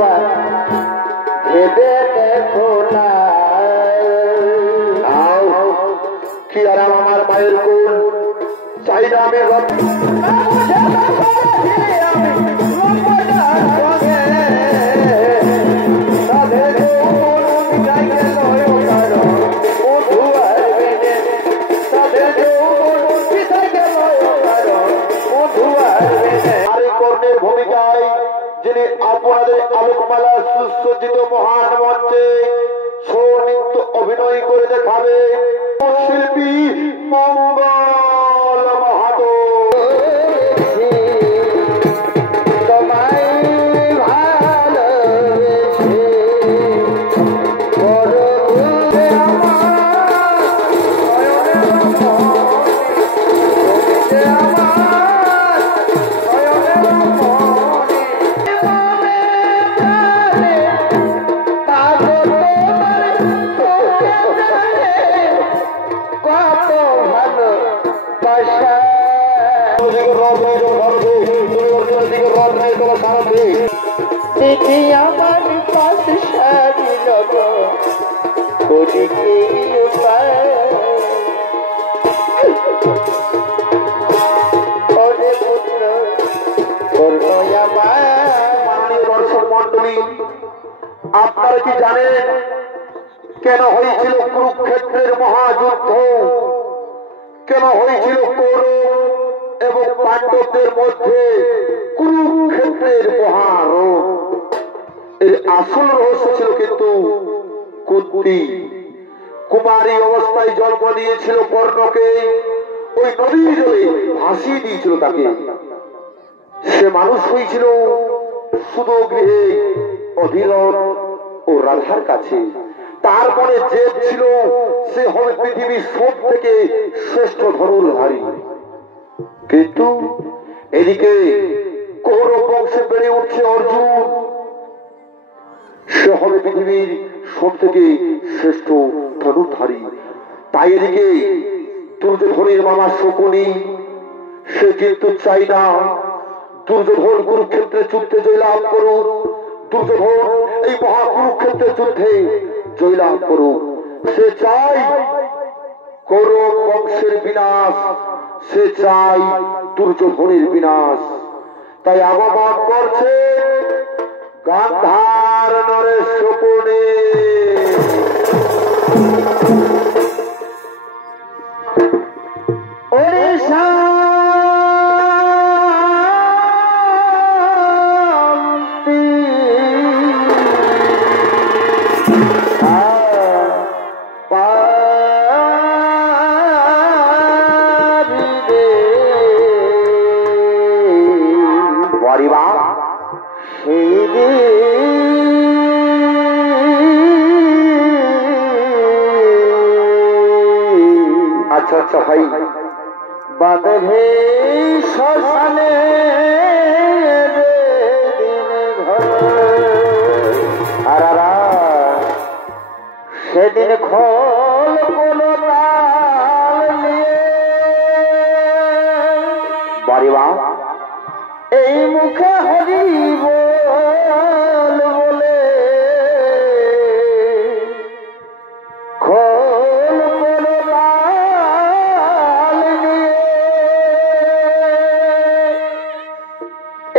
একবার ভেবে দেখো না। কি আরাম আমার মায়ের কোল, চাই না আমি ভূমিকায় যিনি আপনাদের আলোকমালা সুসজ্জিত মহান মঞ্চে সুনৃত্য অভিনয় করে দেখাবে শিল্পী মঙ্গল মাহাতো। দেখে আমার পাশ সারিল করি কি উপায় ওরে পুত্র করল আমার। মাননীয় দর্শক মন্ডলী, আপনারা কি জানেন কেন হয়েছিল কুরুক্ষেত্রের মহাযুদ্ধ? কেন হয়েছিল কৌরব এবং পাণ্ডবদের মধ্যে কুরুক্ষেত্রের মহারোগ? এর আসল রহস্য ছিল কিন্তু কুন্তি কুমারী অবস্থায় জন্ম দিয়েছিল কর্ণকে, ওই নদী জলে ভাসিয়ে দিয়েছিল তাকে। সে মানুষ হয়েছিল শুধু গৃহে অধীরথ ও রাধার কাছে। তার মনে জেদ ছিল সে হবে পৃথিবীর সব থেকে শ্রেষ্ঠ ধনুর্ধারী। কিন্তু এদিকে কৌরব বংশে বেড়ে উঠছে অর্জুন, সে হবে পৃথিবীর সব থেকে শ্রেষ্ঠ ধনুর্ধারী। তাই এদিকে দুর্যোধনের মামা শকুনি, সে কিন্তু চাই না দুর্যোধন কুরুক্ষেত্রে যুদ্ধে জয়লাভ করুক, দুর্যোধন এই মহা কুরুক্ষেত্রের যুদ্ধে জয়লাভ করুক। সে চাই কৌরব বংশের বিনাশ, সে চাই দুর্যোধনের বিনাশ। তাই আগমন করছে গান্ধার নরেশ শকুনি। আচ্ছা আচ্ছা ভাই, বাঁধে শ্মশানে সেদিন খোল কোনো বাড়িবা এই মুখে হরিব বলে খোল কোনো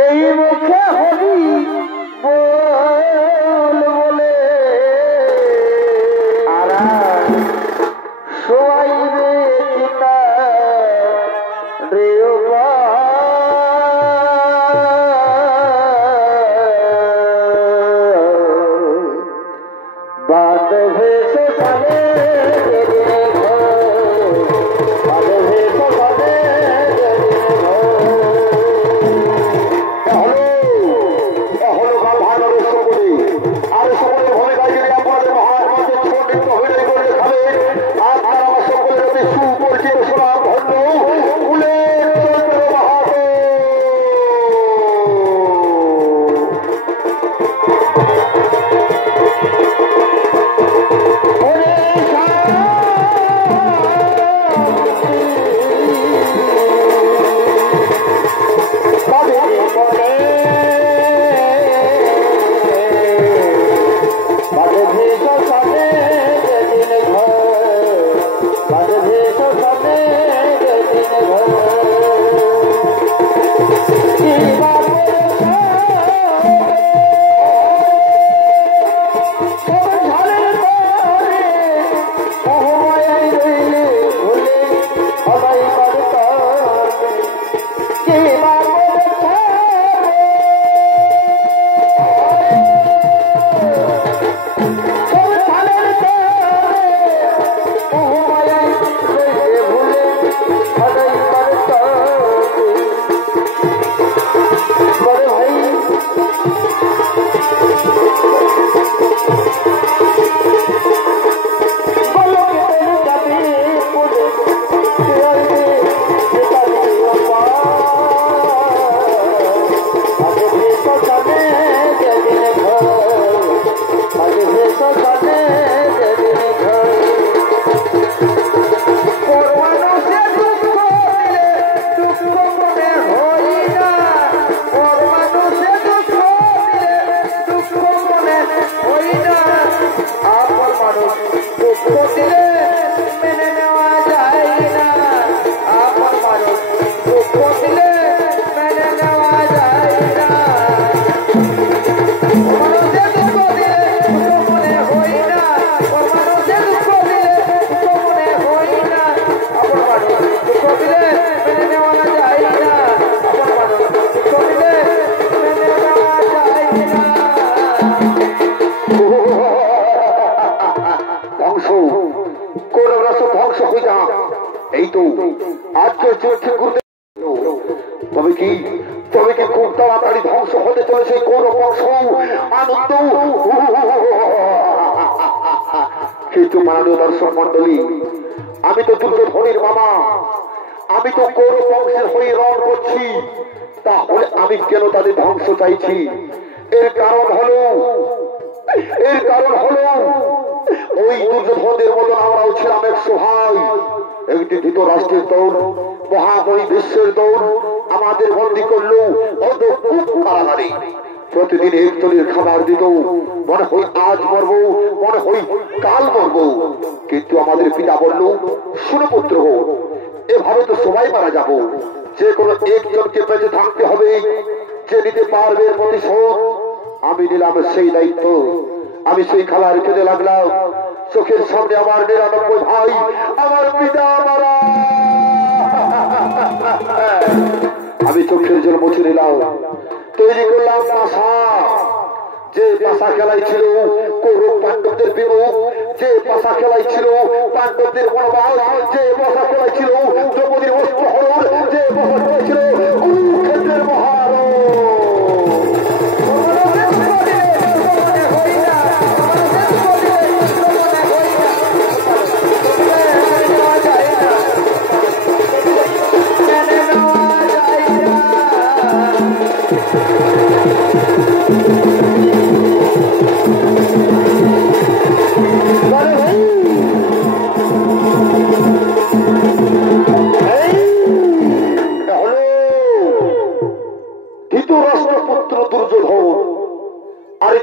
এই মুখে হরি বলে আর সবাই রে চিতা রে তবে কি খুব তাড়াতাড়ি ধ্বংস হতে চলেছে কৌরব বংশ। আনন্দ কিন্তু মাননীয় দর্শক মন্ডলী, আমি তো দুর্যোধনের মামা, আমি তো কৌরব বংশের হয়ে রণ করছি, তাহলে আমি কেন তাদের ধ্বংস চাইছি? এর কারণ হলো ওই দুর্যোধনের মতন আমরাও ছিলাম 100 ভাই। একটি ধৃতরাষ্ট্রের দৌড়, মহাবলী বিশ্বের দৌড় আমাদের বন্দী করলো কারাগারে। প্রতিদিন একজনের খাবার দিত, মনে হয় আজ মরবো, মনে হয় কাল মরবো। কিন্তু আমাদের পিতা বলল, শুনো পুত্র, এভাবে তো সবাই মারা যাব, যে কোনো একজনকে বেঁচে থাকতে হবে, যে নিতে পারবে প্রতিশোধ। আমি নিলাম সেই দায়িত্ব। আমি সেই খাবার খেতে লাগলাম। চোখের সামনে আমার 99 ভাই, আমার পিতা মারা। আমি চোখের জল মুছে নিলাম, তৈরি করলাম পাশা। যে পাশা খেলাই ছিল কৌরব পাণ্ডবদের বিমুখ, যে পাশা খেলাই ছিল পাণ্ডবদের বনবাস, যে পাশা খেলাই ছিল দ্রৌপদীর বস্ত্রহরণ, যে পাশা খেলাই ছিল কুরুক্ষেত্রের মহারণ।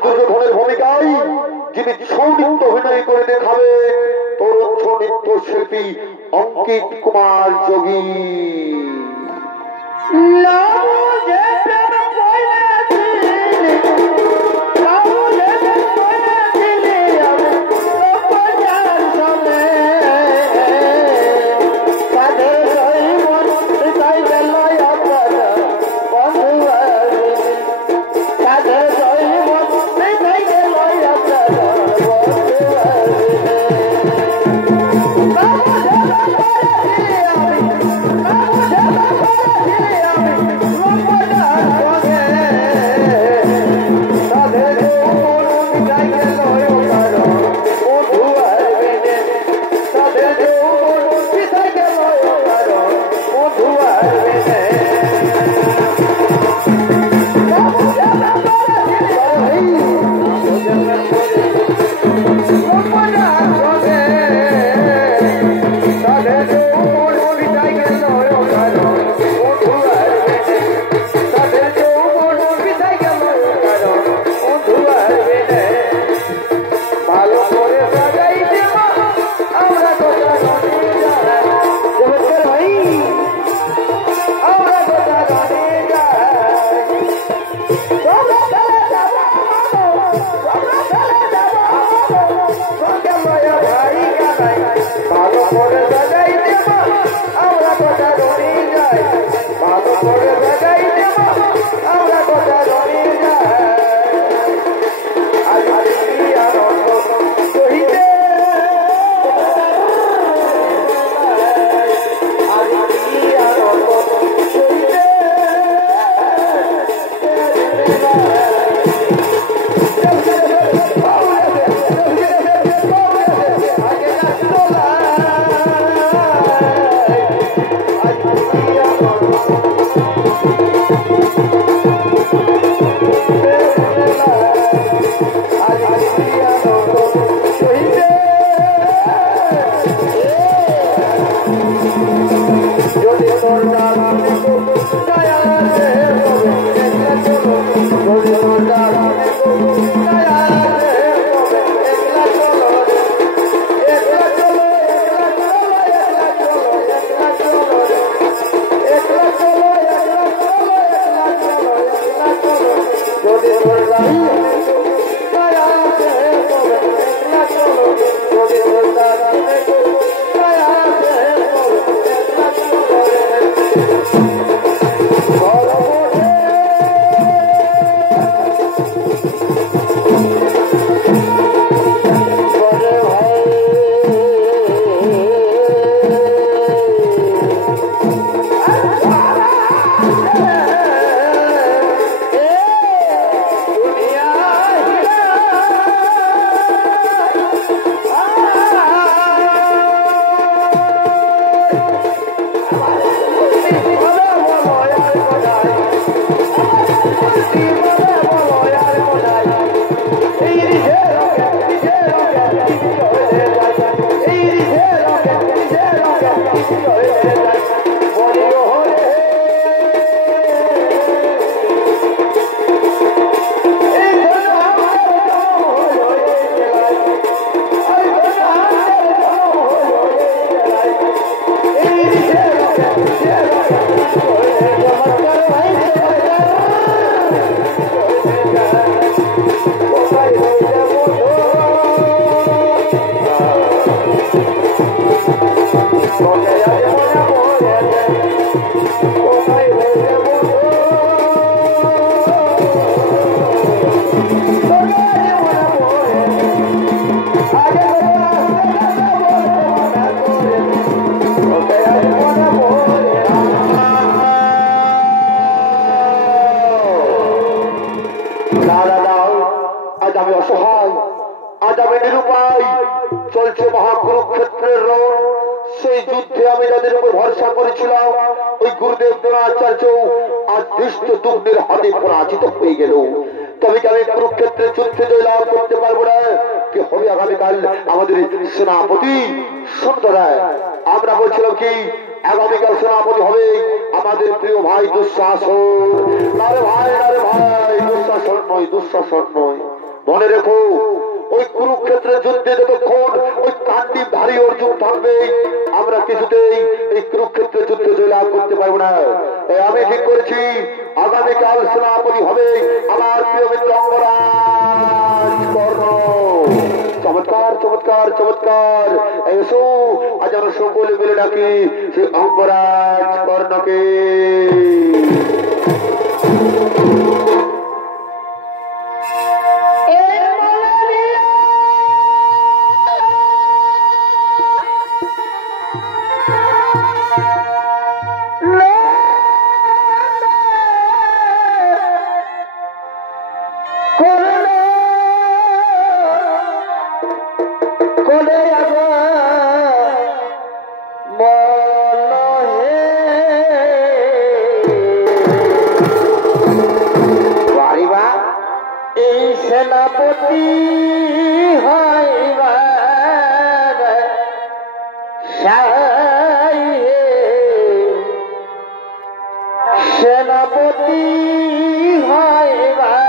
দুর্যোধনের ভূমিকায় যিনি ছৌ নৃত্য অভিনয় করে দেখাবে তরুণ ছৌ নৃত্য শিল্পী অঙ্কিত কুমার যোগী। চলছে মহাকুরুক্ষেত্রের রণ। সেই যুদ্ধে আমি যাদের উপর ভরসা করেছিলাম ওই গুরুদেব দ্রোণাচার্য আজ দৃষ্ট দুগ্ধের হাতে পরাজিত হয়ে গেল। তবে কি আমি কুরুক্ষেত্রের যুদ্ধে জয়লাভ করতে পারবো না? কি হবে আগামীকাল আমাদের সেনাপতি সন্ধ্যায়? আমরা বলছিলাম কি আগামীকাল সেনাপতি হবে আমাদের প্রিয় ভাই দুঃশাসন। আরে ভাই, আরে ভাই, দুঃশাসন নয়, দুঃশাসন নয়। মনে রেখো ওই কুরুক্ষেত্রের যুদ্ধে যতক্ষণ ওই কান্ডিধারী অর্জুন থাকবে আমরা কিছুতেই এই কুরুক্ষেত্রের যুদ্ধে জয়লাভ করতে পারবো না। আমি ঠিক করেছি আগামীকাল সেনাপতি হবে আমার প্রিয় মিত্র অঙ্গরাজ কর্ণ। চমৎকার চমৎকার চমৎকার। এসো আজ আমরা সকলে মিলে ডাকি সেই অঙ্গরাজ কর্ণকে। সেনাপতি হইবার সেনাপতি হইবার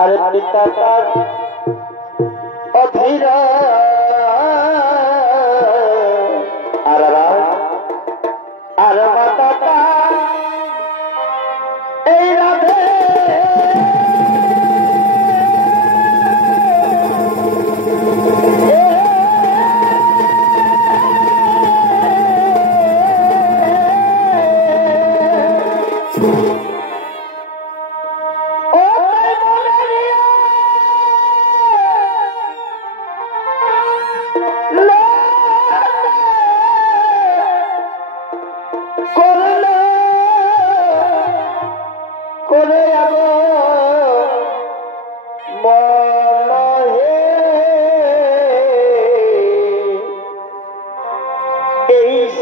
আর পিতাটার অধীর আর মাতাটা এই রাধে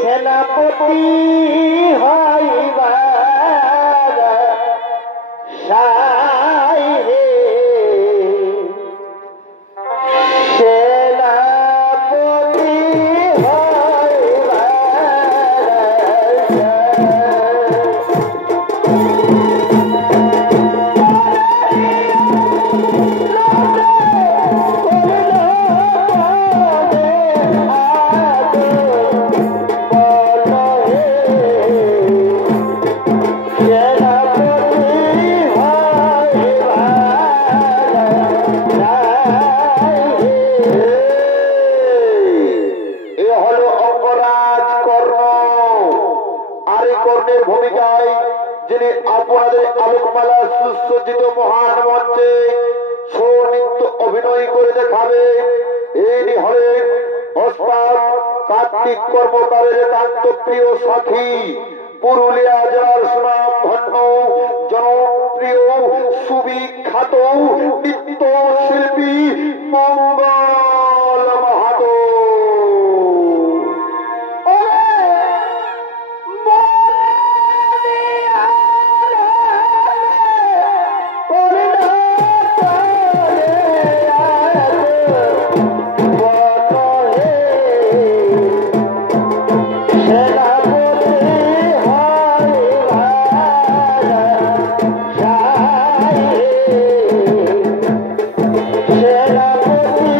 সেনাপতি হইবার সাই রে সেনাপতি হইবার ভূমিকায় যিনি আপনাদের আলোকমালা সুসজ্জিত মহান মঞ্চে ছৌ নৃত্য অভিনয় করে দেখাবে এই হলেন ওস্তাদ কার্তিক কর্মকারের একান্ত প্রিয় সাথী পুরুলিয়া জেলার সুনামধন্য জনপ্রিয় সুবিখ্যাত নৃত্য শিল্পী মঙ্গল মাহাতো। সেনাপতি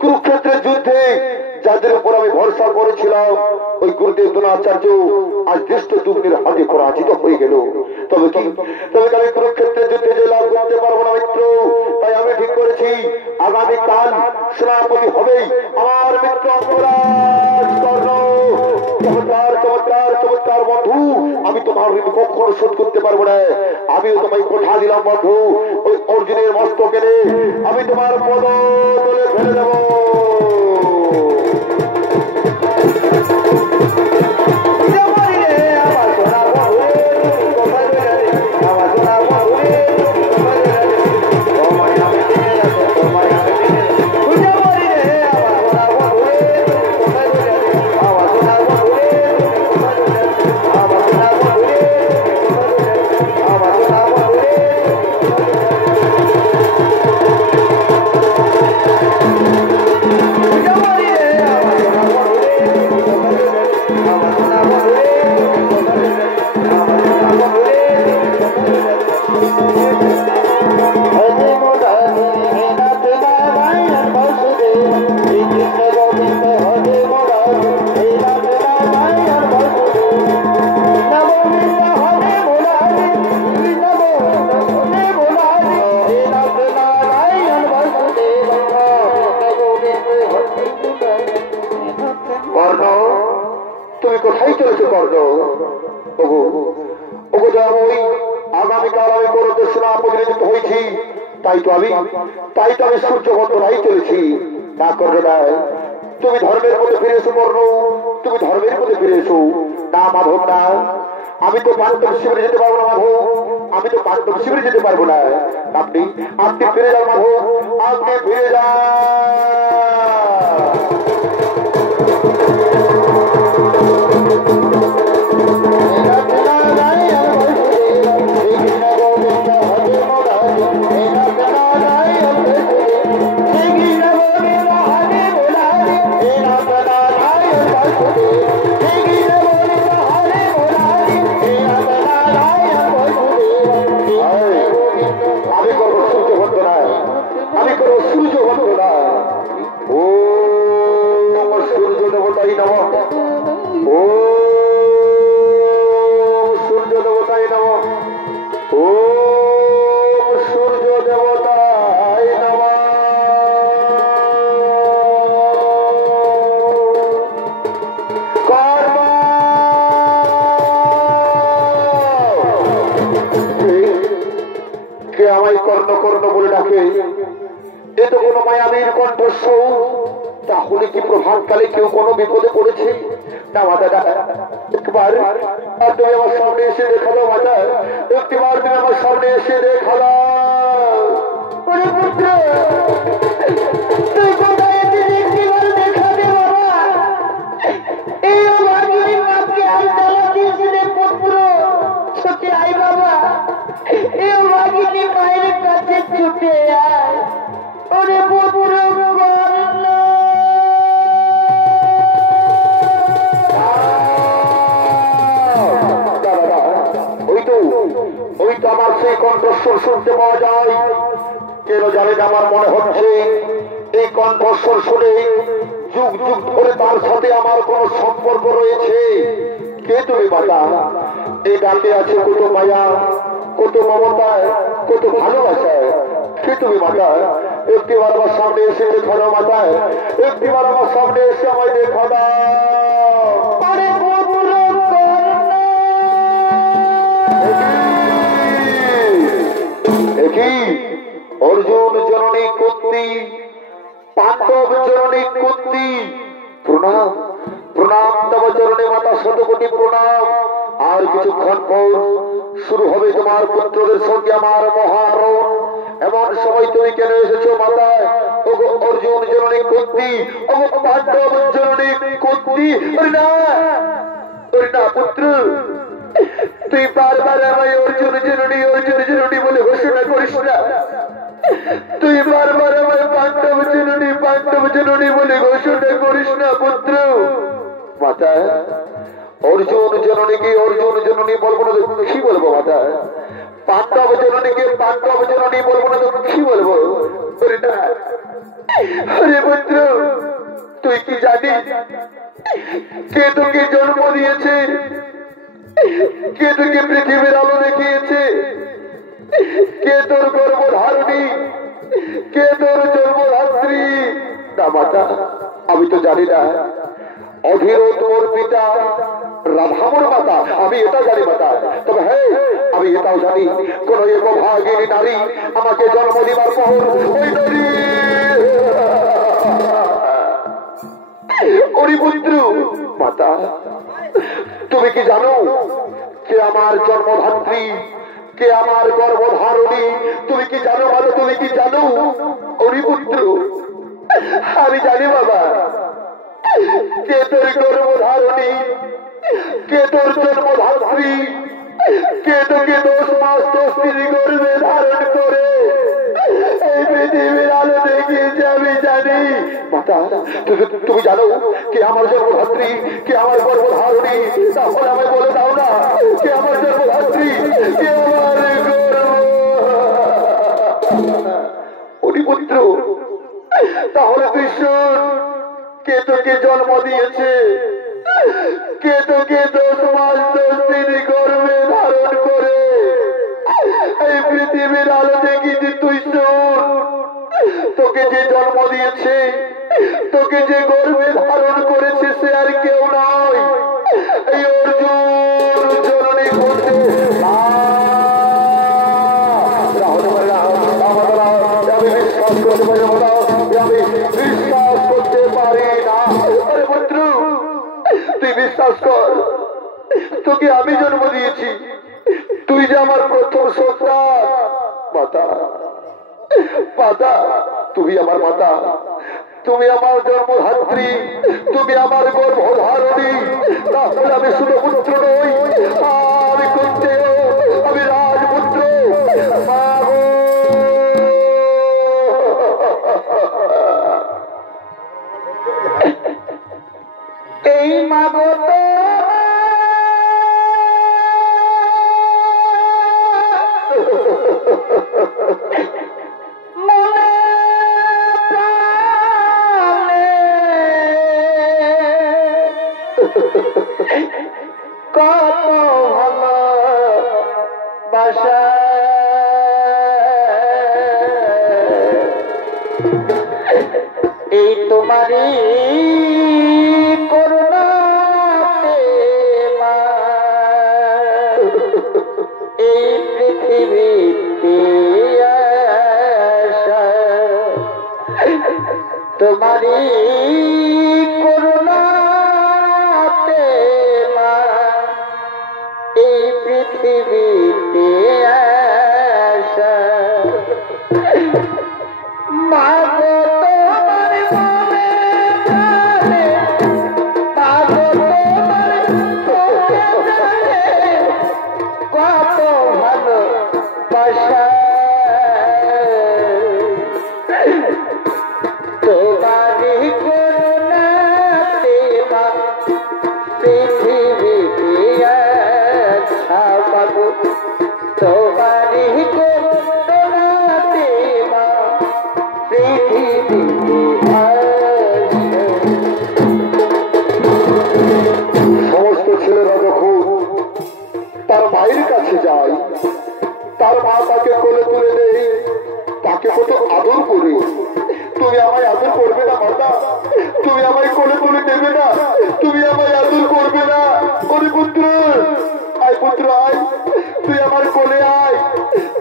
কুরুক্ষেত্রের যুদ্ধে যাদের উপর আমি ভরসা করেছিলাম ওই গুরুদেব দ্রোণাচার্য আজ দুষ্ট দুগ্নের হাতে পরাজিত হয়ে গেল। তবে আমি কুরুক্ষেত্রের যুদ্ধে যে লাভ করতে পারবো না মিত্র। তাই আমি ঠিক করেছি আগামীকাল সেনাপতি হবেই আমার মিত্র অঙ্গরাজ কর্ণ। চমৎকার চমৎকার চমৎকার বন্ধু, আমি তোমার ঋণ কখনো শোধ করতে পারবো না। আমিও তোমায় কথা দিলাম বন্ধু, ওই অর্জুনের মস্তক এনে আমি তোমার পদ তলে ফেলে দেবো। কোথায় চলেছে কর্ণ? আগামীকাল আমি করতে সেনাপতিনিযুক্ত হয়েছি, তাই তো আমি সূর্য বন্দনায় চলেছি। না কর্ণ দেয়, তুমি ধর্মের মধ্যে ফিরে এসো কর্ণ, তুমি ধর্মের মধ্যে ফিরে এসো। না মাধব না, আমি তো পাণ্ডব শিবিরে যেতে পারবো না মাধব, আমি তো পাণ্ডব শিবিরে যেতে পারবো না। আপনি ফিরে যান মাধব, আপনি ফিরে যান। তাহলে কি প্রভাতকালে কেউ কোনো বিপদে পড়েছে? না মাতা, একবার তুমি আমার সামনে এসে দেখা দাও মাতা, একবার তুমি আমার সামনে এসে দেখা দাও। ওই তো আমার সেই কণ্ঠস্বর শুনতে পাওয়া যায়। কেন জানেন, আমার মনে হচ্ছে এই কণ্ঠস্বর শুনে যুগ যুগ ধরে তার সাথে আমার কোন সম্পর্ক রয়েছে। কে তুমি মাতা? এই ডাকে আছে কত মায়া, কত মমতা, কত ভালোবাসা। কে তুমি মাতা? একটিবার আমার সামনে এসে দেখা দাও মাতা, একটিবার আমার সামনে এসে আমায় দেখা দাও। অর্জুন জননী কুন্তি, পাণ্ডব জননী কুন্তি, প্রণাম প্রণাম তব চরণে মাতা, শতকোটি প্রণাম। আর কিছুক্ষণ পর শুরু হবে তোমার পুত্রদের সঙ্গে আমার মহারণ। এমন সময় তুমি কেন এসেছো মাতা? ওগো অর্জুন জননী কুন্তি, ওগো পাণ্ডব জননী কুন্তি। না পুত্র, তুই বারবার আমায় অর্জুন জননী বলে ঘোষণা করিস না। তুই বারবার আমায় পাণ্ডব জননী বলে ঘোষণা করিস না পুত্র। মাতা, অর্জুন জননীকে অর্জুন জননী বলবো না তো কি বলবো মাতা? পাণ্ডব জননীকে পাণ্ডব জননী বলবো না তো কি বলবো? আরে পুত্র, তুই কি জানিস কে তোকে জন্ম দিয়েছে, কে তোকে পৃথিবীর আলো দেখিয়েছে, কে তোর গর্ভধারিণী, কে তোর জন্মদাত্রী? না মাতা, আমি তো জানি না। অধীর তোর পিতা, রাধামর মাতা, আমি এটা জানি মাতা। তবে হ্যাঁ, আমি এটাও জানি কোন এক ভাগিনী নারী আমাকে জন্ম দিবার পর ওই নারী হরিপুত্র। মাতা, তুমি কি জানো কে আমার জন্মধাত্রী, কে আমার গর্ভধারণী? তুমি কি জানো মাতা, তুমি কি জানো? হরিপুত্র, আমি জানি বাবা। কে তোর গর্ভধারণী, কে তোর জন্মধাত্রী, কে তোকে 10 মাস 10 দিন গর্ভে ধারণ করে এই পৃথিবীর আলো দেখিয়েছে, আমি জানি। মাতা, তুমি জানো কে আমার জন্মধাত্রী, কে আমার গর্ভধারণী? তাহলে আমায় বলে দাও না, কে আমার জন্মধাত্রী, কে আমার হরিপুত্র। তাহলে তুই শোন, কে তোকে জন্ম দিয়েছে, কে তোকে 10 মাস 10 দিন গর্ভে ধারণ করে এই পৃথিবীর আলো দেখিয়েছে, তুই শোন। তোকে যে জন্ম দিয়েছে, তোকে যে গর্ভে ধারণ করেছে, সে আর কেউ নয়, এই অর্জুন জননী করছে। আমি বিশ্বাস করতে পারি না, আমি বিশ্বাস করতে পারি না। আরে পুত্র, তুই বিশ্বাস কর, তোকে আমি জন্ম দিয়েছি, তুই যে আমার প্রথম সন্তান। মাতা, মাতা, তুমি আমার মাতা, তুমি আমার জন্মধাত্রী, তুমি আমার গর্ভধারণী। তাহলে আমি শুধু পুত্র নই, আমি করতে, আমি রাজপুত্র। এই মাগো তো কত ভালো বাসা, এই তোমারই করুণাতে মা এই পৃথিবীতে আসা, তোমারই করুণাতে মা এই পৃথিবীতে আসা। মা গো তোমার মনে প্রাণে, মা গো তোমার প্রাণে কত ভালো বাসা, তোমারই করুণাতে মা পৃথিবীতে আসা। মা গো তোমারই করুণাতে মা পৃথিবীতে আসা। সমস্ত ছেলেরা যখন তার মায়ের কাছে যায়, তার মা তাকে কোলে তুলে দেয়, তাকে কত আদর করে। তুমি আমায় আদর করবে না মাতা? তুমি আমায় কোলে তুলে নেবে না? তুমি আমায় আদর করবে না? ওরে পুত্র, আয় পুত্র আয়, তুই আমার কোলে আয়,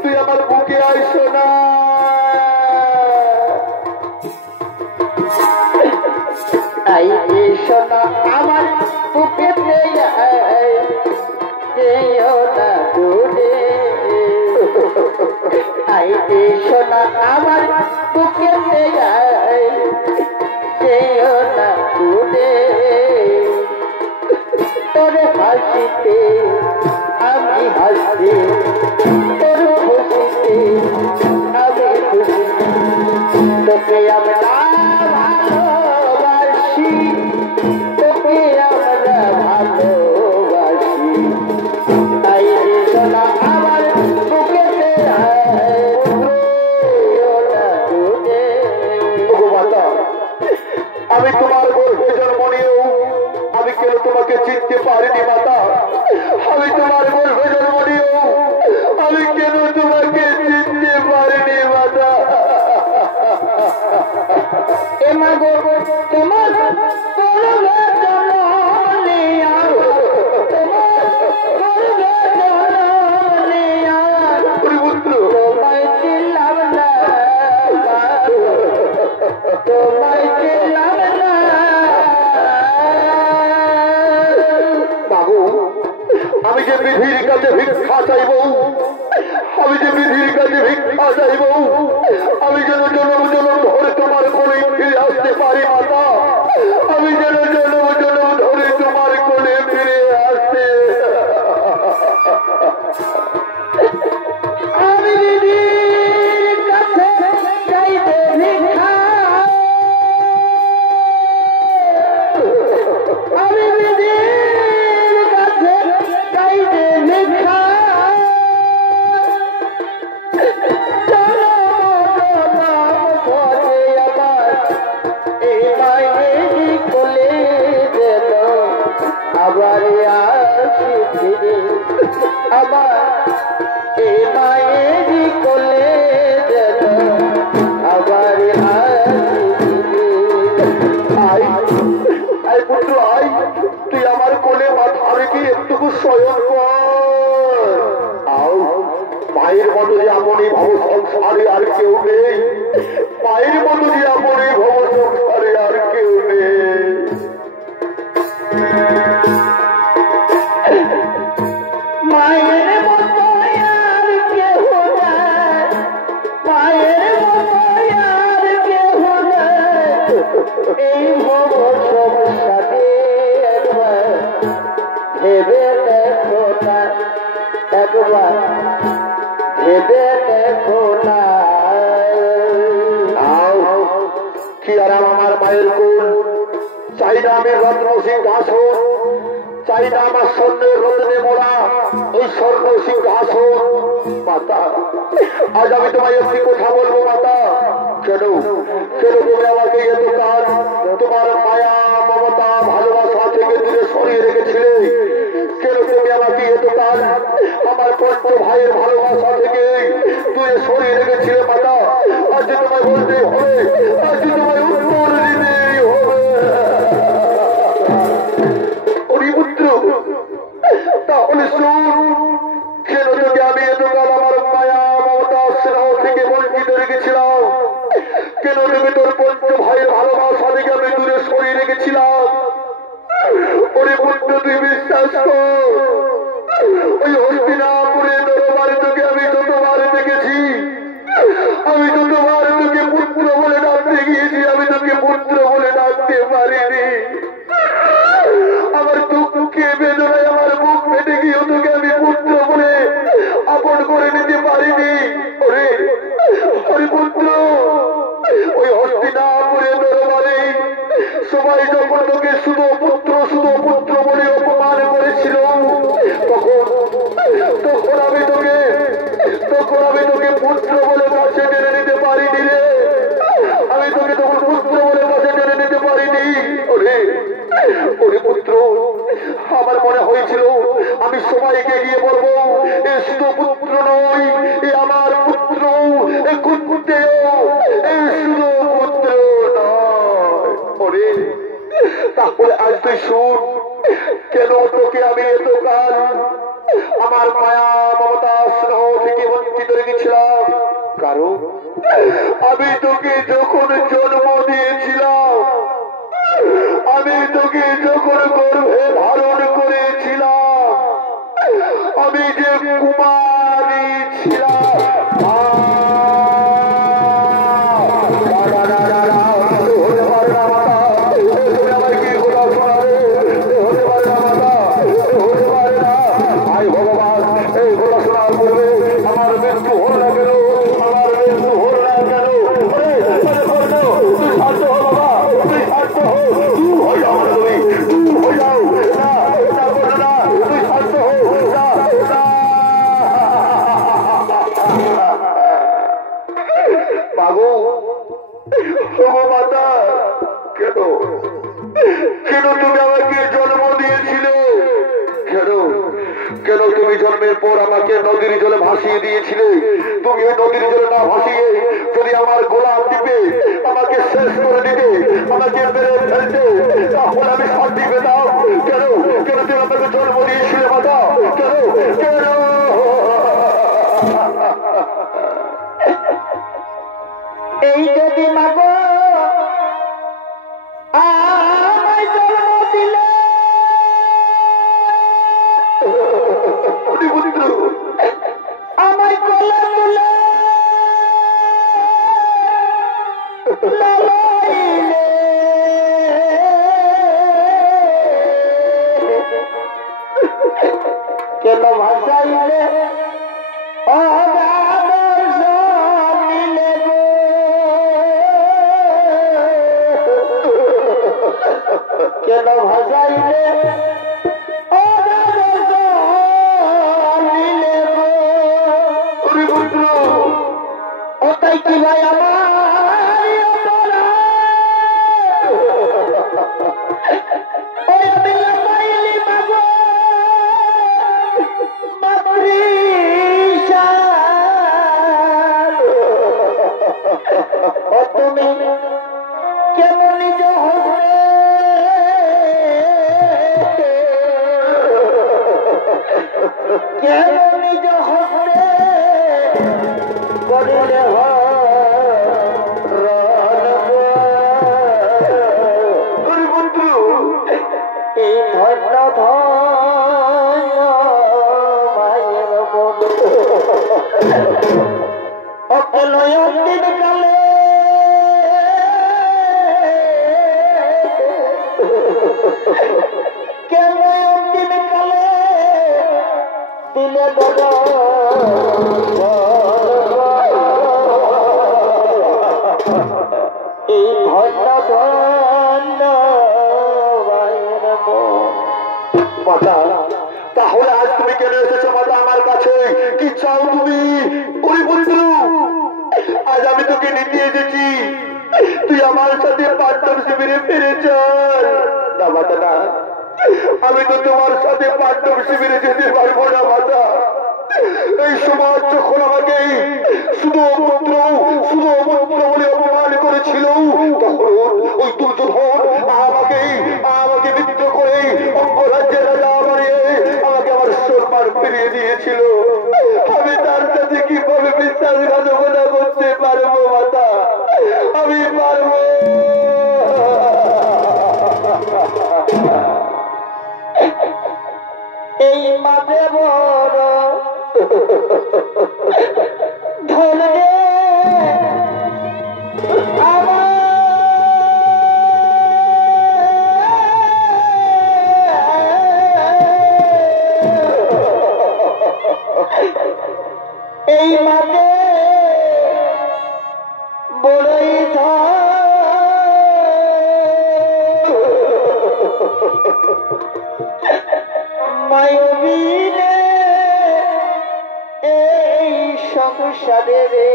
তুই আমার বুকে আয় সোনা। আই সোনা আমার বুকে যেও না দূরে, আই সোনা আমার বুকে যেও না দূরে। তোরে হাসিতে আমি হাসি, তোর খুশিতে আমি খুশি, তোকে আমরা ভালোবাসি, তোকে আমরা ভালোবাসি। তাই সোনা আমার বুকে আমি তোমার গর্ভে জন্ম নিয়েও আমি যে বিধির কাছে ভিক্ষা চাইব, আমি যে বিধির কাছে ভিক্ষা চাইব, আমি যেন জনম জনম ধরে তোমার কোলে ফিরে আসতে পারি মাতা, আমি যেন জনম জনম ধরে তোমার কোলে ফিরে আসতে। আমি বিধির কাছে চাইতে ভিক্ষা, আমি বিধির কাছে চাইতে ভিক্ষা, আবার আসি ফিরে, আবার এই মায়েরই কোলে যেন আবার আসি ফিরে। আই আই পুত্র আই, তুই আমার কোলে মাথা রেখে একটুকু শয়ন কর। আও, মায়ের মতো যে এমনই ভব সংসারে আর কেউ নেই, মায়ের মতো যে এমনই ভব সংসারে আর কেউ নেই। মায়ের মতো আর কেহ নাই, মায়ের মতো আর কেহ নাই, এই ভব সংসারে একবার ভেবে দেখো না, একবার ভেবে দেখো না। কি আরাম আমার মায়ের কোল, চাই না আমি রত্ন সিংহাসন, চাই না আমার স্বর্ণের রত্নে মোড়া ওই স্বর্ণ সিংহাসন। মাতা, আজ আমি তোমায় একটি কথা বলবো মাতা। কেন কেন তুমি আমাকে এতকাল তোমার মায়া মমতা ভালোবাসা থেকে দূরে সরিয়ে রেখেছিলে? কেন তুমি আমাকে এতকাল আমার পঞ্চ ভাইয়ের ভালোবাসা থেকে দূরে সরিয়ে রেখেছিলে মাতা? আজ তোমায় বলতে হবে, আজ তোমায় উত্তর দিতেই হবে। পুত্র, তাহলে শুন, কেন তোকে আমি এতকাল আমার মায়া মমতা স্নেহ থেকে বঞ্চিত রেখেছিলাম? কেন তোকে তোর পঞ্চ ভাইয়ের ভালোবাসা থেকে আমি দূরে সরিয়ে রেখেছিলাম? ওরে পুত্র, তুই বিশ্বাস কর, ওই হস্তিনাপুরে দরবারে তোকে আমি যতবার দেখেছি, আমি যতবার তোকে পুত্র বলে ডাকতে গিয়েছি, আমি তোকে পুত্র বলে ডাকতে পারিনি। আমার দুঃখকে বেদনায় আমার বুক ফেটে গিয়েও তোকে আমি পুত্র বলে আপন করে নিতে পারিনি। ওরে ওরে পুত্র, ওই হস্তিনাপুরে দরবারে সবাই যখন তোকে শুধু পুত্র বলে অপমান করেছিল, তখন আমি তোকে পুত্র বলে কাছে টেনে নিতে পারিনি রে। আমি তোকে তখন পুত্র বলে কাছে টেনে নিতে পারিনি। ওরে ওরে পুত্র, আমার মনে হয়েছিল আমি সবাইকে গিয়ে বলবো, এ শুধু পুত্র নয়, এ আমার পুত্র, এ কুত্তেও এ শুধু পুত্র নয়। ওরে তাহলে আজ তুই শুন, কেন তোকে আমি এতকাল আমার মায়া মমতা স্নেহ থেকে বঞ্চিত রেখেছিলাম? কারণ আমি তোকে যখন জন্ম দিয়েছিলাম, আমি তোকে যখন গর্ভে ধারণ করেছিলাম, আমি যে কুমারী ছিলাম, জন্মের পর আমাকে নদীর জলে ভাসিয়ে দিয়েছিলে, তুমি ওই নদীর জলে না ভাসিয়ে যদি আমার গোলাপ টিপে আমাকে শেষ করে দিতে, আমাকে মেরে ফেলতে, তাহলে আমি শান্তি পেতাম। কেন কেন তুমি আমাকে জন্ম দিয়েছিলে মাতা? কেন কেন? এই যদি মাগো আমায় জন্ম দিলে, আমায় কোলে তুলে লালাইলে, কেন ভাসাইলে কেন ভাসাইলে ওটাই কি ভাই আমার তুমি কেন নিজ হবে কেন নিজ হবে করিলে এই ধন্য ধন্য মায়ের মন অকলয় দিন কালে কেন দিন কালে দিলে বাবা এই ধন্য ধন্য মায়ের মন। মাতা, তাহলে আজ তুমি কেন এসেছো মাতা আমার কাছে? কি চাও তুমি? ওই বন্ধু, আজ আমি তোকে নিতে এসেছি, তুই আমার সাথে পাঠ্যম শিবিরে ফিরে চল। না মাতা না, আমি তো তোমার সাথে পাঠ্যম শিবিরে যেতে পারবো না মাতা। এই সমাজ যখন আমাকে শুধু অপুত্র বলে অপমান করেছিল, তখন ওই দুর্যোধন আমাকে মিত্র করে অঙ্গরাজ্যের রাজা বানিয়ে আমাকে আমার সম্মান ফিরিয়ে দিয়েছিল। আমি তার সাথে কিভাবে বিশ্বাসঘাতকতা করতে পারবো মাতা? আমি পারবো? এই মাঝে বড় ধরে এই মাঝে বড়ই মায়বিনে এই সংসারে রে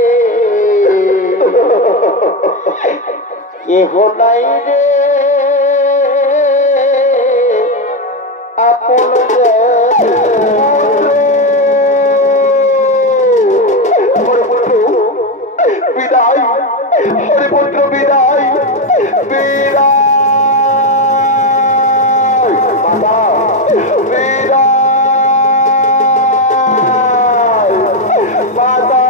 কেহ নাই রে আপন বিদায়, হরিপুত্র বিদায়, বিদায় বাবা, বিদায় বাবা।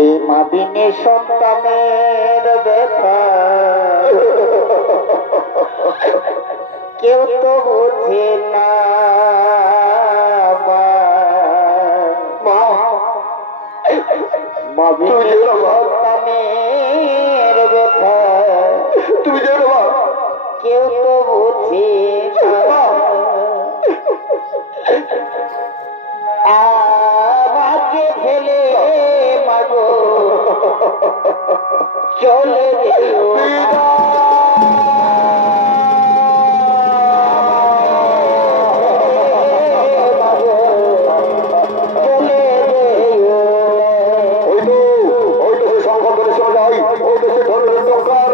এই মাবিনী সন্তানের ব্যথা কেউ তো বোঝে না মাবিনী সন্তানের ব্যথা তুমি যে কেউ তো বোঝে না। আমাকে ফেলে মাগো চলে যেও ওই তো সে সংকট শোনা যায়, ওই তো সে ধরনের টঙ্কার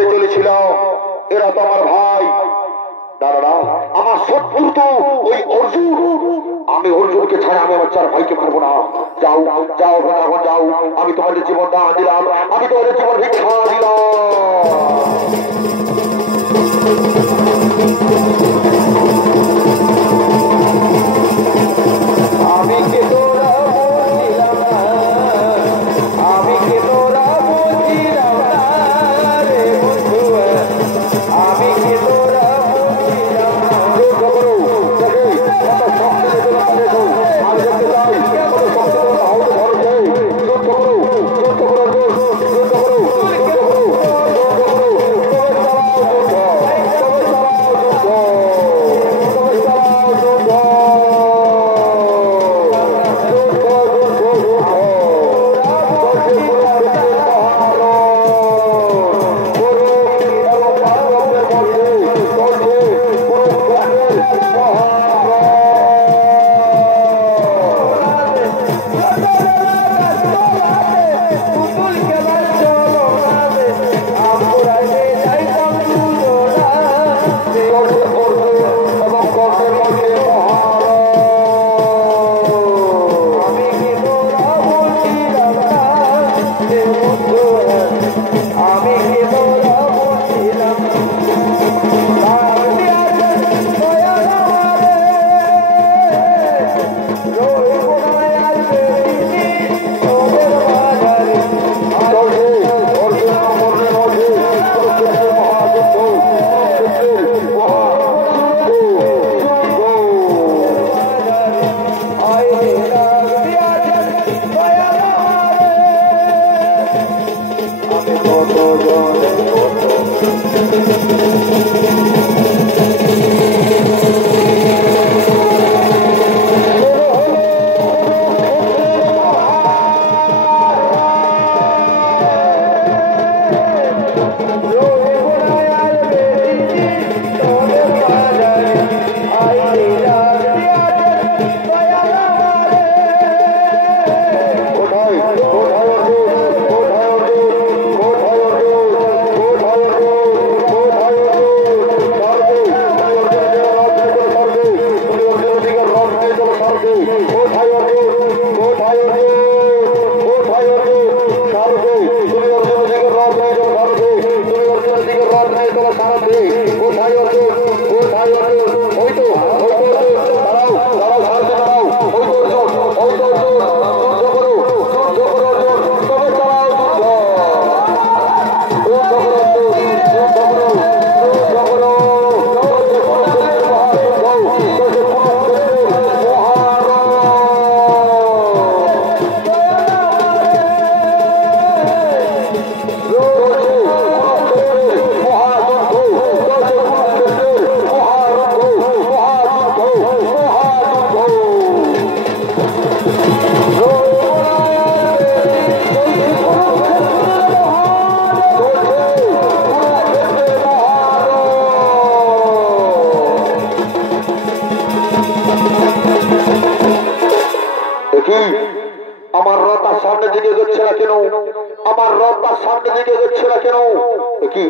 করতে চলেছিল, এরা তো আমার ভাই। দাদা আমার শত্রু তো ওই অর্জুন। আমি অর্জুনকে ছাড়া আমি আমার চার ভাইকে মারবো না। যাও যাও এখন যাও, আমি তোমাদের জীবন দান দিলাম, আমি তোমাদের জীবন ভিক্ষা দিলাম। আমি কে তোরা বুঝিলাম না, আমি কে তোরা বুঝিলাম না রে বন্ধু, আমি কে তোরা বুঝিলাম না। আমি দেখতে চাই কত শক্ত আহত ধরেছে। যুদ্ধ করো, যুদ্ধ করো, যুদ্ধ করো, যুদ্ধ করো, আমার রথ তার সামনে দিকে যাচ্ছে না কেন? আমার রথ তার সামনে দিকে যাচ্ছে না কেন? কি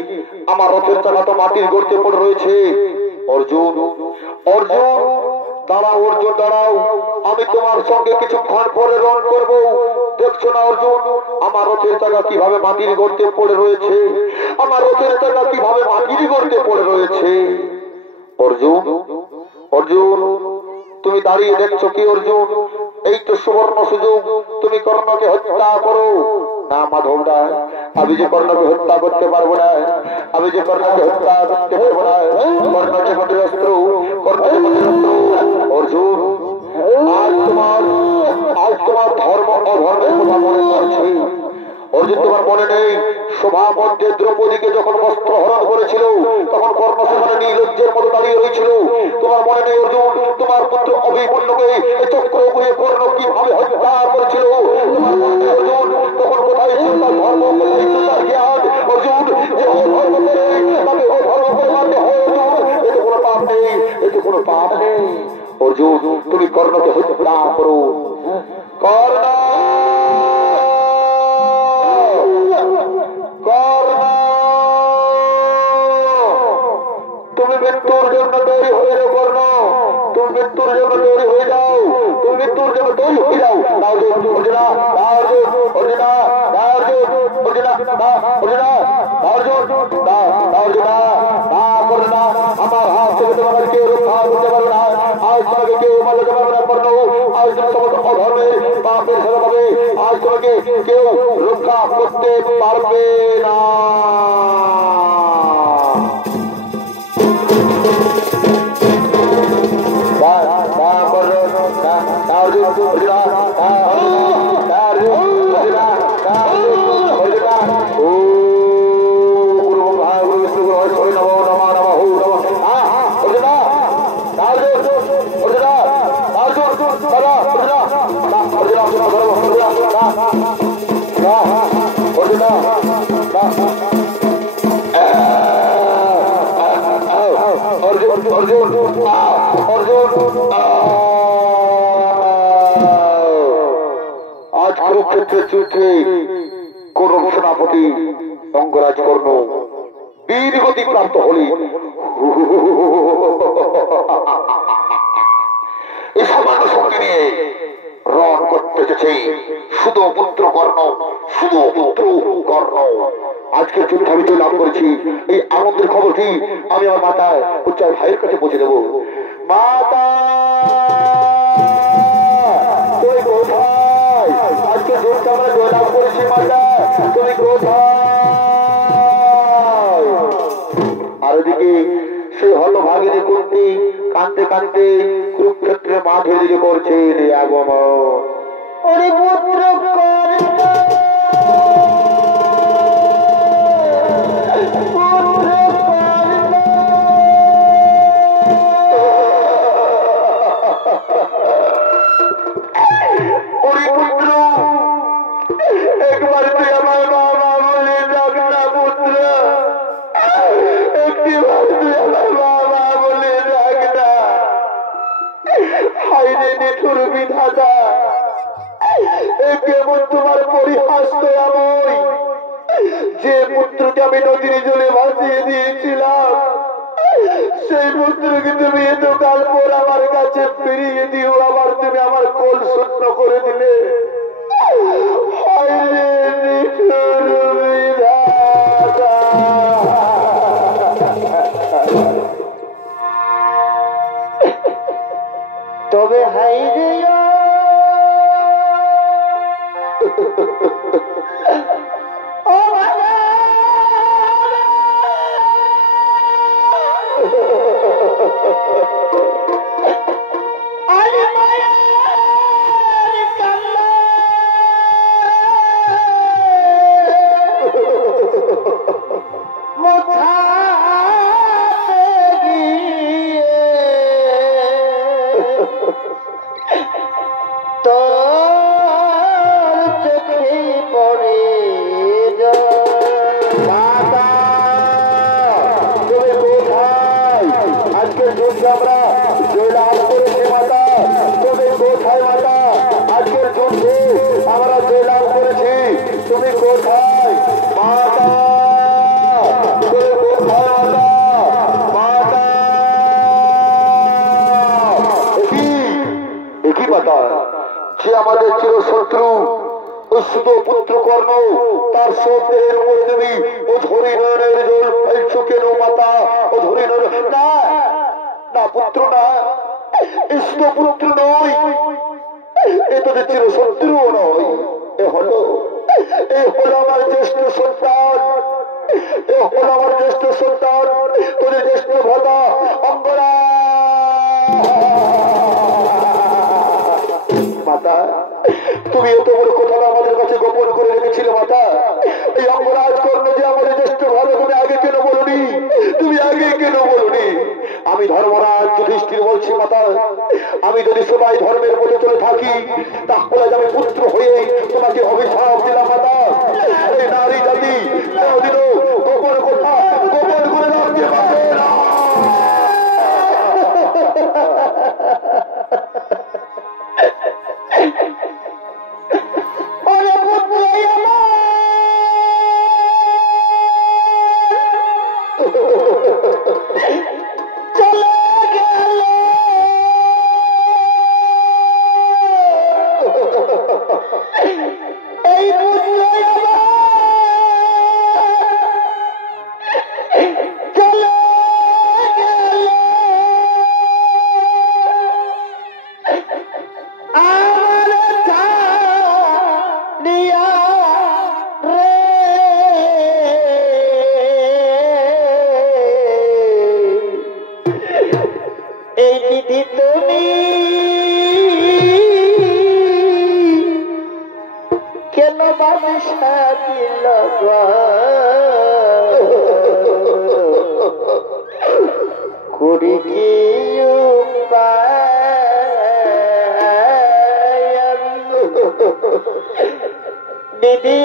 আমার রথের চাকা তো মাটির গর্তে পড়ে রয়েছে। অর্জুন, অর্জুন দাঁড়াও, অর্জুন দাঁড়াও, আমি তোমার সঙ্গে কিছুক্ষণ পরে রণ করবো। দেখছো না অর্জুন, আমার রথের চাকা কিভাবে মাটির গর্তে পড়ে রয়েছে? আমার রথের চাকা কিভাবে মাটির গর্তে পড়ে রয়েছে? অর্জুন, অর্জুন তুমি দাঁড়িয়ে দেখছো কি অর্জুন? এই তো সুবর্ণ সুযোগ, তুমি কর্ণকে হত্যা করো। না মাধব না, আমি যে কর্ণকে হত্যা করতে পারবো না, আমি যে কর্ণকে হত্যা করতে পারবো না। কর্ণ যে মন্দির অস্ত্র, কর্ণ যে মন্দির অস্ত্র। অর্জুন আজ তোমার ধর্ম অধর্মের কথা মনে পড়ছে। অর্জুন তোমার মনে নেই সভা মধ্যে দ্রৌপদীকে যখন বস্ত্র হরণ করেছিল তখন কর্ণ সেখানে নির্লজ্জের মতো দাঁড়িয়ে রয়েছিল? তোমার মনে নেই অর্জুন তোমার পুত্র অভিমন্যুকে চক্র বয়ে কর্ণ কিভাবে হত্যা করেছিল? তোমার মনে নেই অর্জুন তখন কোথায় ছিল তার ধর্ম, কোথায় ছিল তার জ্ঞান? অর্জুন যে অধর্ম করে তাকে অধর্ম করে মানতে হয় অর্জুন, এতে কোনো পাপ নেই, এতে কোনো পাপ নেই। অর্জুন তুমি কর্ণকে হত্যা করো। কর্ণ কর্ণ মৃত্যুর জন্য তৈরি হয়ে যাও কর্ণ, তুমি মৃত্যুর জন্য তৈরি হয়ে যাও, তুমি মৃত্যুর জন্য তৈরি হয়ে যাও। অর্জুনা অর্জুনা অর্জুনা অর্জুনা আমার হাত থেকে তোমাদের কেউ রক্ষা করতে পারবে না, আজ তোমাকে কেউ মারতে পারবে না কর্ণ, আজ তোমার অধর্মের পাপের সাজা পাবে, আজ তোমাকে কেউ রক্ষা করতে পারবে না। আজ কুরুক্ষেত্রের যুদ্ধে কৌরব সেনাপতি অঙ্গরাজ কর্ণ বীর গতি প্রাপ্ত হলি। এই সামান্য শক্তি নিয়ে রণ করতে এসেছে শুধু পুত্র কর্ণ, শুধু পুত্র কর্ণ। আজকের যুদ্ধে আমি লাভ করেছি, এই আনন্দের খবরটি আমি আমার মাতা উচ্চার ভাইয়ের কাছে পৌঁছে দেবো। মাতা তুমি কোথায়? আজকে যুদ্ধে আমরা জয়লাভ করেছি, মাতা তুমি কোথায়? আর এদিকে সেই হতভাগিনী কুন্তি কাঁদতে কাঁদতে কুরুক্ষেত্রের মাঠে দিকে করছেন আগমন। ওরে পুত্র একবার তুই আমার বাবা বলে ডাক না পুত্র, একটিবার তুই আমার বাবা বলে ডাক না। হাইরে নিঠুর বিধাতা, কেমন তোমার পরিহাস দয়াময়, যে পুত্রকে আমি নদীর জলে ভাসিয়ে দিয়েছিলাম সেই পুত্রকে তুমি এতকাল পর আমার কাছে ফিরিয়ে দিও, আবার তুমি আমার কোল শূন্য করে দিলে। তবে হাইরে যে আমাদের চিরশত্রু ওই শুধু পুত্র কর্ণ, তার শব্দের উপরে তুমি ও ধরি নয়নের জল ফেলছো কেন মাতা? ও ধরি না না পুত্র না, এই শুধু পুত্র নয়, এ তোদের চিরশত্রুও নয়, এ হলো আমার জ্যেষ্ঠ সন্তান, এ হলো আমার জ্যেষ্ঠ সন্তান, তোদের জ্যেষ্ঠ ভোলা অঙ্গরা। মাতা তুমি এত বড় কথা আমাদের কাছে গোপন করে রেখেছিলে মাতা, এই অঙ্গরাজ কর্ণ যে আমাদের জ্যেষ্ঠ ভালো, তুমি আগে কেন বলনি? তুমি আগে কেন বলনি? আমি ধর্মরাজ যুধিষ্ঠির বলছি মাতা, আমি যদি সবাই ধর্মের মধ্যে চলে থাকি তাহলে আমি পুত্র হয়ে তোমাকে অভিশাপ দিলাম মাতা। এই নারী জাতি কোনদিনও গোপন কথা গোপন করে রাখতে পারবে না। করি কি দিদি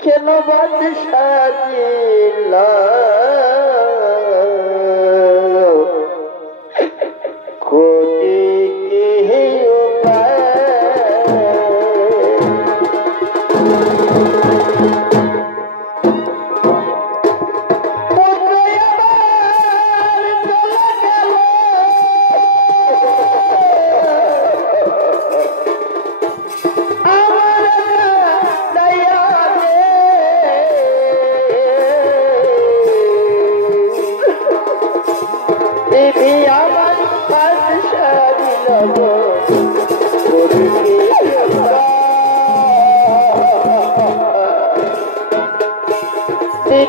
কেন বাদ সাজিল করি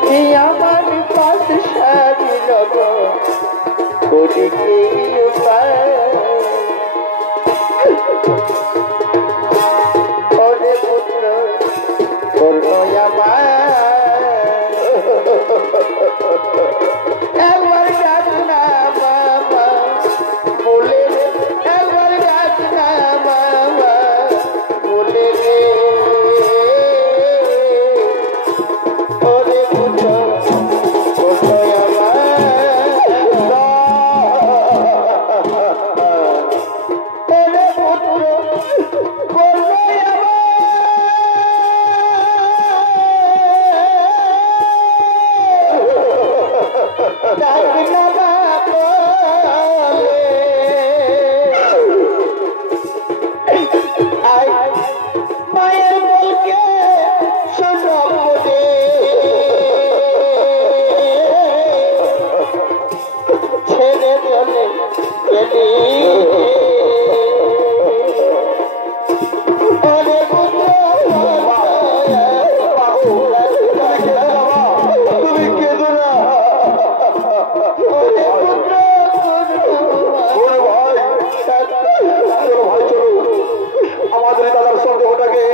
কি আমার পাশ সাজিল করি কি ওরে পুত্র করল আমার একবার ডাক না মামা বলে একবার ডাক না মামা বলে রে ওরে পুত্র করল আমার ওরে পুত্র করল মায়ের বলকে ছেড়ে চলে গেলি তুমি কেঁদো না আমাদের দাদার সন্দেহটাকে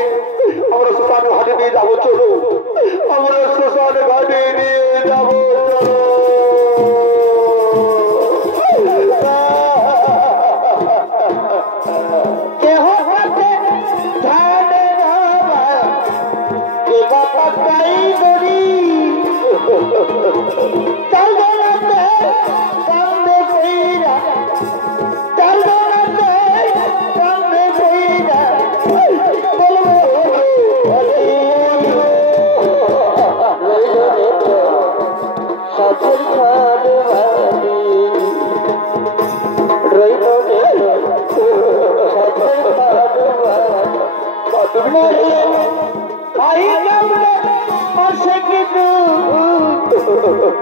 আমরা শ্মশান ঘাটে নিয়ে যাবো, চলো আমরা শ্মশান ঘাটে নিয়ে যাবো, চলো। কেহ হাতে ধানে বাবা কে বাবা কাই গরি চালনাতে কান্দে কইরা চালনাতে কান্দে কইরা বলবো সাথের ঘর বাড়ি রইল রে সাথের ঘর বাড়ি ভাই গামলে মাসে কিন্তু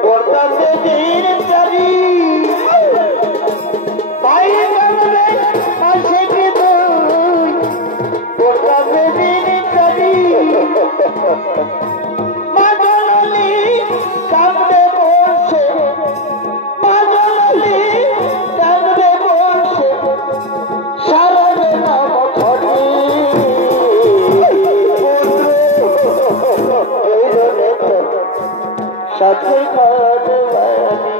পড়তাতে দিন চারি ভাই গামলে মাসে কিন্তু পড়তাতে দিন চারি মাজলি কামড়ে বসে মাজলি কামড়ে বসে সারা নাম ধরি সাথে ঘর বাড়ি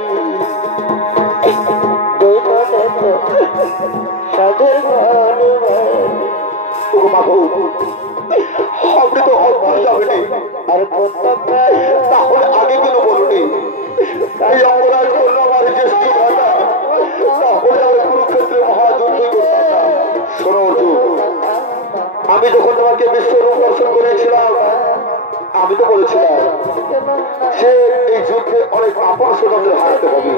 সাথে ঘর বাড়ি আপনি তো অদ্ভুত যাবেনি, আর প্রত্যেক তাহলে আগে কেন বলুনি? এই অপরাধ করলো আমার জ্যেষ্ঠ দাদা, তাহলে আমি কুরুক্ষেত্রে মহাযুদ্ধ করতাম না। শোনো অর্জুন, আমি যখন তোমাকে বিশ্বরূপ দর্শন করেছিলাম, আমি তো বলেছিলাম সে এই যুদ্ধে অনেক আপন সদস্যদের হারাতে হবে।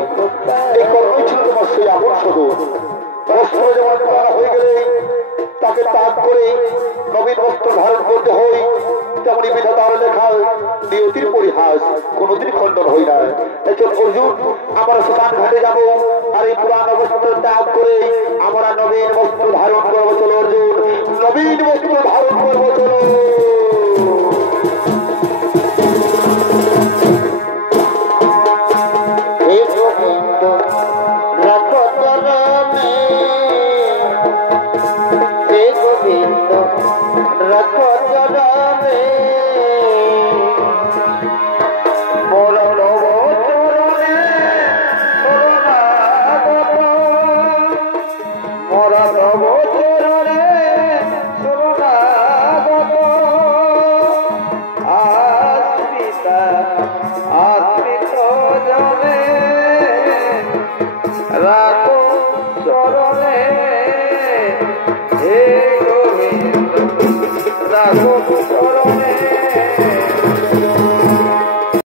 এই কর্মই ছিল তোমার সেই আপন সদস্য। অস্ত্র যেমন করা হয়ে গেলে তাকে ত্যাগ করে নবীন বস্ত্র ধারণ করতে হয়, তেমনি বিধাতার লেখা নিয়তির পরিহাস কোনদিন খণ্ডন হয় না। এখন অর্জুন, আমরা শ্মশান ঘাটে যাবো, আর এই পুরানো বস্ত্র ত্যাগ করে আমরা নবীন বস্ত্র ধারণ করবো। চলো অর্জুন, নবীন বস্ত্র ধারণ করবো, চলো। এবার